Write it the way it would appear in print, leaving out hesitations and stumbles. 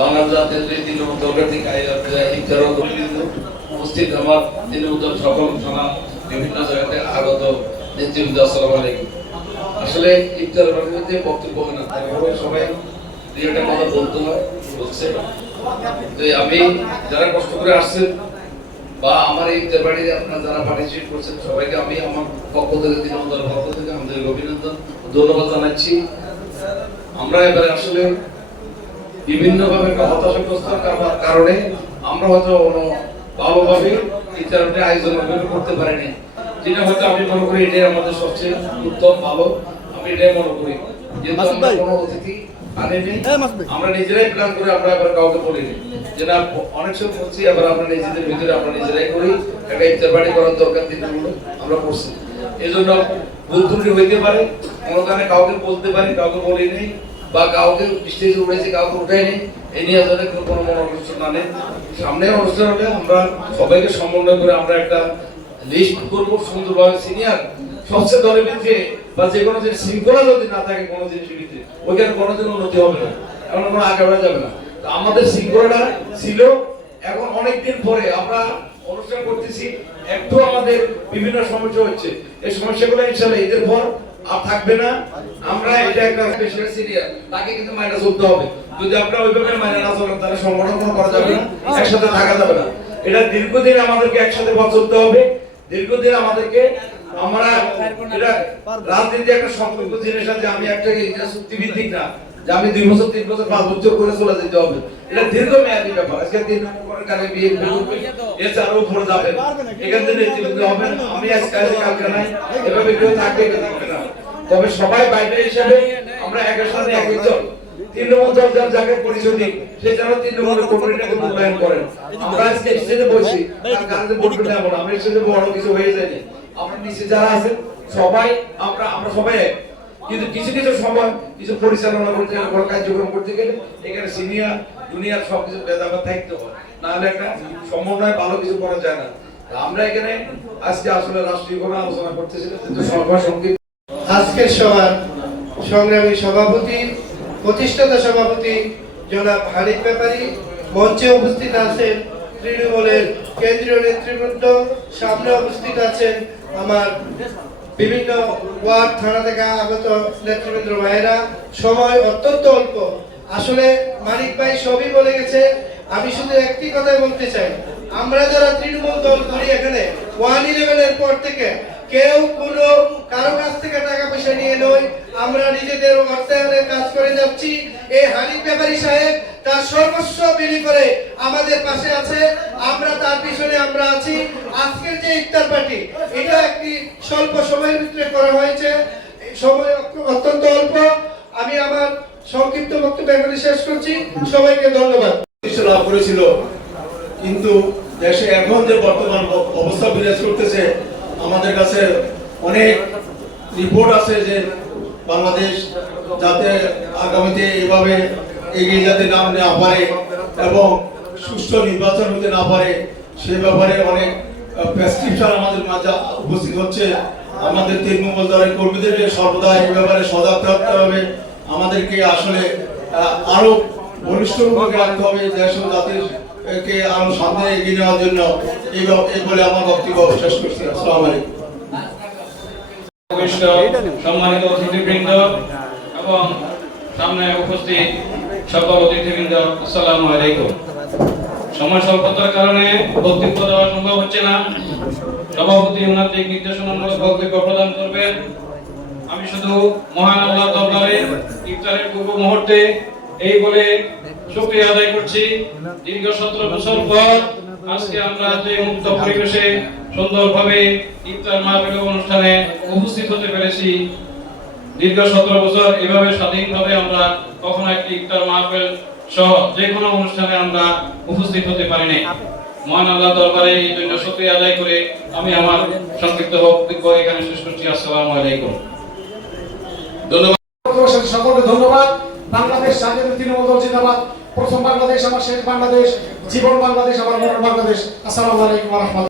বাংলা জাতীয় তৃণমূল দলগঠিক ইফতার উপস্থিত আমার তৃণমূল সকল থানা বিভিন্ন জায়গাতে আগত নেতৃবৃন্দ, আসসালামু আলাইকুম। আসলে ইফতার বাড়িতে বক্তব্য হয় না, সবাই দুই একটা কথা বলতে হয় বলছে। তো আমি যারা কষ্ট করে আসছেন বা আমার এই ইফতার বাড়িতে আপনারা যারা পার্টিসিপেট করছেন সবাইকে আমি আমার পক্ষ থেকে তৃণমূল দলের পক্ষ থেকে আমাদের অভিনন্দন ধন্যবাদ জানাচ্ছি। আমরা এবারে আসলে বিভিন্নভাবে হতাশাগ্রস্ত কারণে আমরা হয়তো ভালোভাবে ইফতারটা আয়োজন করতে পারিনি, যেটা হয়তো আমি মনে করি এটাই আমাদের সবচেয়ে উত্তম ভালো। আমি এটাই মনে করি যেহেতু আমরা কোনো অতিথি আনিনি, আমরা নিজেরাই প্ল্যান করে আমরা এবার কাউকে বলিনি যে না অনেক সময় বলছি, এবার আমরা নিজেদের ভিতরে আমরা নিজেরাই করি একটা ইফতার পার্টি করার দরকার দিনগুলো আমরা করছি। এই জন্য ভুল ত্রুটি হইতে পারে, কোনো কারণে কাউকে বলতে পারি কাউকে বলিনি বা কাউকে স্টেজে উঠেছে কাউকে উঠাইনি, এই নিয়ে আসলে কোনো অনুষ্ঠান না নেই। সামনে অনুষ্ঠান হলে আমরা সবাইকে সমন্বয় করে আমরা একটা লিস্ট করবো সুন্দরভাবে। সিনিয়র সবচেয়ে দলের ভিতরে বা যে কোনো জিনিস শৃঙ্খলা যদি না থাকে কোনো জিনিসের ভিতরে ওইখানে কোনোদিন উন্নতি হবে না, এমন কোনো আগে বাড়া যাবে না। আমাদের শৃঙ্খলাটা ছিল, এখন অনেকদিন পরে আমরা অনুষ্ঠান করতেছি, একটু আমাদের বিভিন্ন সমস্যা হচ্ছে, এই সমস্যাগুলো ইনশাআল্লাহ ঈদের পর আর থাকবে না। আমরা এটা একটা স্পেশাল সিরিয়াল, তাকে কিন্তু মাইনা চলতে হবে। যদি আপনারা ওইভাবে মাইনা না চলেন তাহলে সংগঠন করা যাবে না, একসাথে থাকা যাবে না। এটা দীর্ঘদিন আমাদেরকে একসাথে পথ চলতে হবে, দীর্ঘদিন আমাদেরকে আমরা এটা রাজনীতি একটা সম্পর্ক জিনিস আছে। আমি একটা চুক্তিভিত্তিক না যে আমি 2 বছর 3 বছর 5 বছর করে চলে যেতে হবে, এটা দীর্ঘমেয়াদী ব্যাপার। আজকে 3 নম্বরের কালে বিয়ে এছাড়াও উপরে যাবে, এখান থেকে নেতৃত্ব হবে। আমি আজকে কালকে নাই, এভাবে কেউ থাকবে থাকবে না। তবে সবাই বাইরে হিসেবে আমরা একের সাথে এক দল, তৃণমূল দল যাকে পরিচয় দিই সে যেন তৃণমূলের কমিটিটাকে মূল্যায়ন করেন। আমরা আজকে স্টেজে বসি তার কারণে বলতে না, আমরা স্টেজে বড় কিছু হয়ে যায়নি। আমরা নিচে যারা আছেন সবাই আমরা সবাই, কিন্তু কিছু কিছু সময় কিছু পরিচালনা করতে গেলে বড় কার্যক্রম করতে গেলে এখানে সিনিয়র জুনিয়র সবকিছু ভেদাভেদ থাকতে হয়, নাহলে একটা সমন্বয় ভালো কিছু করা যায় না। আমরা এখানে আজকে আসলে রাষ্ট্রীয় কোনো আলোচনা করতেছিলাম, কিন্তু সভা সঙ্গীত আজকের সভার সংগ্রামী সভাপতি প্রতিষ্ঠাতা সভাপতি জনাব হানিফ ব্যাপারী, মঞ্চে উপস্থিত আছেন তৃণমূলের কেন্দ্রীয় নেতৃবৃন্দ, সামনে উপস্থিত আছেন আমার বিভিন্ন ওয়ার্ড থানা থেকে আগত নেতৃবৃন্দ ভাইয়েরা। সময় অত্যন্ত অল্প, আসলে মানিক ভাই সবই বলে গেছে। আমি শুধু একটি কথাই বলতে চাই, আমরা যারা তৃণমূল দল করি এখানে 111 পর থেকে কেউ কোনো কারো কাছ থেকে টাকা পয়সা নিয়ে নয়, আমরা নিজেদের অর্থায়নে কাজ করে যাচ্ছি। এই হানিফ ব্যাপারী সাহেব তার সর্বস্ব বিলি করে আমাদের পাশে আছে, আমরা তার পিছনে আমরা আছি। আজকের যে ইফতার পার্টি এটা একটি স্বল্প সময়ের ভিতরে করা হয়েছে, সময় অত্যন্ত অল্প। আমি আমার সংক্ষিপ্ত বক্তব্য এখানে শেষ করছি, সবাইকে ধন্যবাদ। লাভ করেছিল, কিন্তু দেশে এখন যে বর্তমান অবস্থা বিরাজ করতেছে, আমাদের কাছে অনেক রিপোর্ট আছে যে বাংলাদেশ যাতে আগামীতে এভাবে এগিয়ে যেতে না পারে এবং সুষ্ঠু নির্বাচন হতে না পারে, সে ব্যাপারে অনেক প্রেসক্রিপশন আমাদের মাঝে উপস্থিত হচ্ছে। আমাদের তৃণমূল দলের কর্মীদেরকে সর্বদা এই ব্যাপারে সজাগ থাকতে হবে। আমাদেরকে আসলে আরো বলিষ্ঠ ভূমিকা রাখতে হবে দেশ ও জাতিকে আরো সামনে এগিয়ে নেওয়ার জন্য। এই বলে আমার বক্তব্য শেষ করছি। আসসালামু আলাইকুম। সম্মানিত অতিথিবৃন্দ এবং সামনে উপস্থিত সকল অতিথিবৃন্দ, আসসালামু আলাইকুম। সময় স্বল্পতার কারণে বক্তব্য দেওয়া সম্ভব হচ্ছে না। সভাপতি ওনার দিক নির্দেশনামূলক বক্তব্য প্রদান করবেন। আমি শুধু মহান আল্লাহ দরবারে ইফতারের পূর্ব মুহূর্তে এই বলে শুকরিয়া আদায় করছি, দীর্ঘ 17 বছর পর আজকে আমরা যে মুক্ত পরিবেশে সুন্দরভাবে ইফতার মাহফিল অনুষ্ঠানে উপস্থিত হতে পেরেছি। দীর্ঘ 17 বছর এভাবে স্বাধীনভাবে আমরা কখনো একটি ইফতার মাহফিল সহ যে কোনো অনুষ্ঠানে আমরা উপস্থিত হতে পারিনি। মহান আল্লাহ দরবারে এই জন্য শুকরিয়া আদায় করে আমি আমার সংক্ষিপ্ত বক্তব্য এখানে শেষ করছি। আসসালামু আলাইকুম। ধন্যবাদ সকলকে ধন্যবাদ। বাংলাদেশ স্বাধীন তৃণমূল দল জিন্দাবাদ। প্রথম বাংলাদেশ আমার শেষ বাংলাদেশ, জীবন বাংলাদেশ আমার মরণ বাংলাদেশ। আসসালামু আলাইকুম ওয়া রাহমাতুল্লাহ।